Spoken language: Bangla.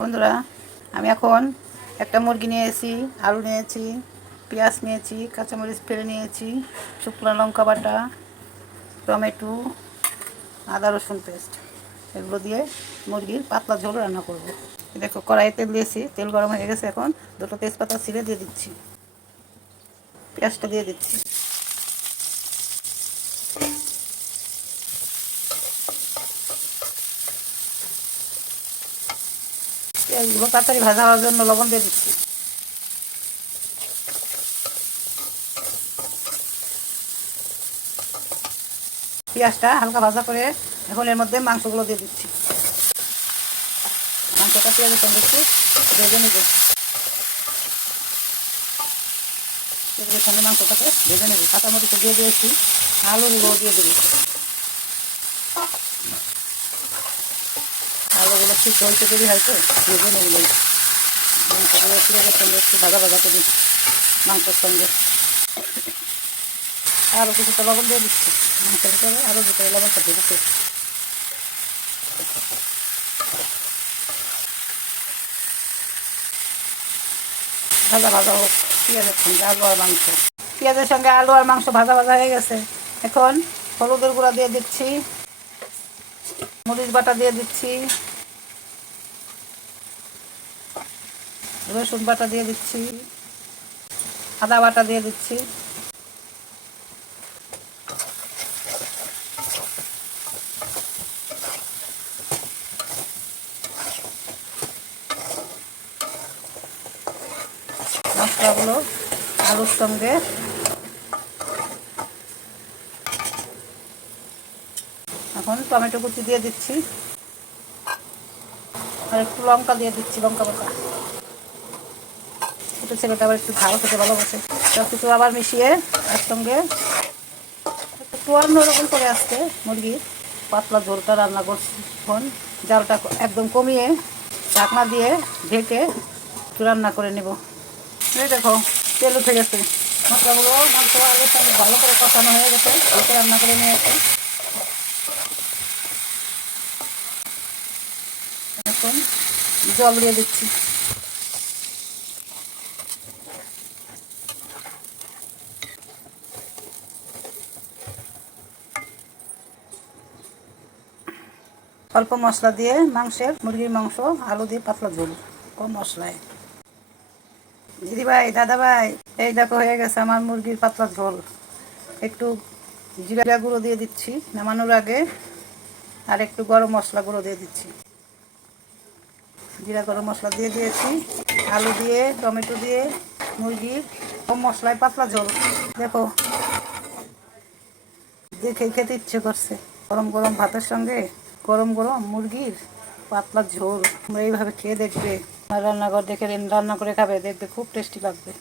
বন্ধুরা, আমি এখন একটা মুরগি নিয়েছি, আলু নিয়েছি, পেঁয়াজ নিয়েছি, কাঁচামরিচ ফেলে নিয়েছি, শুকনো লঙ্কা বাটা, টমেটো, আদা রসুন পেস্ট, এগুলো দিয়ে মুরগির পাতলা ঝোল রান্না করব। দেখো, কড়াইয়ে তেল দিয়েছি, তেল গরম হয়ে গেছে। এখন দুটো তেজপাতা ছিঁড়ে দিয়ে দিচ্ছি, পেঁয়াজটা দিয়ে দিচ্ছি। পেঁয়াজগুলো তাড়াতাড়ি ভাজা হওয়ার জন্য লবণ দিয়ে দিচ্ছি। পেঁয়াজটা হালকা ভাজা করে এখন এর মধ্যে মাংসগুলো দিয়ে দিচ্ছি। মাংসটা পেঁয়াজের সঙ্গে একটু ভেজে নেব। পেঁয়াজের সঙ্গে মাংসটাকে ভেজে নেব। কাঁচামরিচ দিয়ে দিয়েছি, আলুগুলো দিয়ে দেবো। আলুগুলো ঠিক জলতে দেরি হয়তো ভেজে নেব। মাংসগুলো পেঁয়াজের সঙ্গে একটু ভাজা ভাজা করি মাংসের সঙ্গে। আরও কিছুটা লবণ দিয়ে দিচ্ছি মাংসের ভিতরে, আরও ভিতরে লবণটা দিয়ে দিচ্ছি। ভাজা ভাজা হোক পেঁয়াজের সঙ্গে আলু আর মাংস। পেঁয়াজের সঙ্গে আলু আর মাংস ভাজা ভাজা হয়ে গেছে। এখন হলুদের গুঁড়া দিয়ে দিচ্ছি, মরিচ বাটা দিয়ে দিচ্ছি, রসুন বাটা দিয়ে দিচ্ছি, আদা বাটা দিয়ে দিচ্ছি। মশলাগুলো আলুর সঙ্গে এখন টমেটো কুচি দিয়ে দিচ্ছি, আর একটু লঙ্কা দিয়ে দিচ্ছি, লঙ্কা বাটা। ছোটো ছেলেটা আবার একটু ঝাল খেতে ভালোবাসে। সব কিছু আবার মিশিয়ে একসঙ্গে একটু অন্যরকম করে আসতে মুরগির পাতলা ঝোলটা রান্না করছি। এখন জালটা একদম কমিয়ে ঢাকনা দিয়ে ঢেকে একটু রান্না করে নেব। এই দেখো, তেল উঠে গেছে। মশলাগুলো মাংস আলুর সঙ্গে ভালো করে কষানো হয়ে গেছে, ওকে রান্না করে নিয়েছি। এখন জল দিয়ে দিচ্ছি। অল্প মশলা দিয়ে মুরগির মাংস আলু দিয়ে পাতলা ঝোল, কম মশলায়। দিদি ভাই, দাদা ভাই, এই দেখো হয়ে গেছে আমার মুরগির পাতলা ঝোল। একটু জিরা গুঁড়ো দিয়ে দিচ্ছি নামানোর আগে, আর একটু গরম মশলা গুঁড়ো দিয়ে দিচ্ছি। জিরা গরম মশলা দিয়ে দিয়েছি। আলু দিয়ে টমেটো দিয়ে মুরগির কম মশলায় পাতলা ঝোল। দেখো, দেখে খেতে ইচ্ছে করছে। গরম গরম ভাতের সঙ্গে গরম গরম মুরগির পাতলা ঝোল। তোমরা এইভাবে খেয়ে দেখবে, রান্নাঘর দেখে রান্না করে খাবে, দেখবে খুব টেস্টি লাগবে।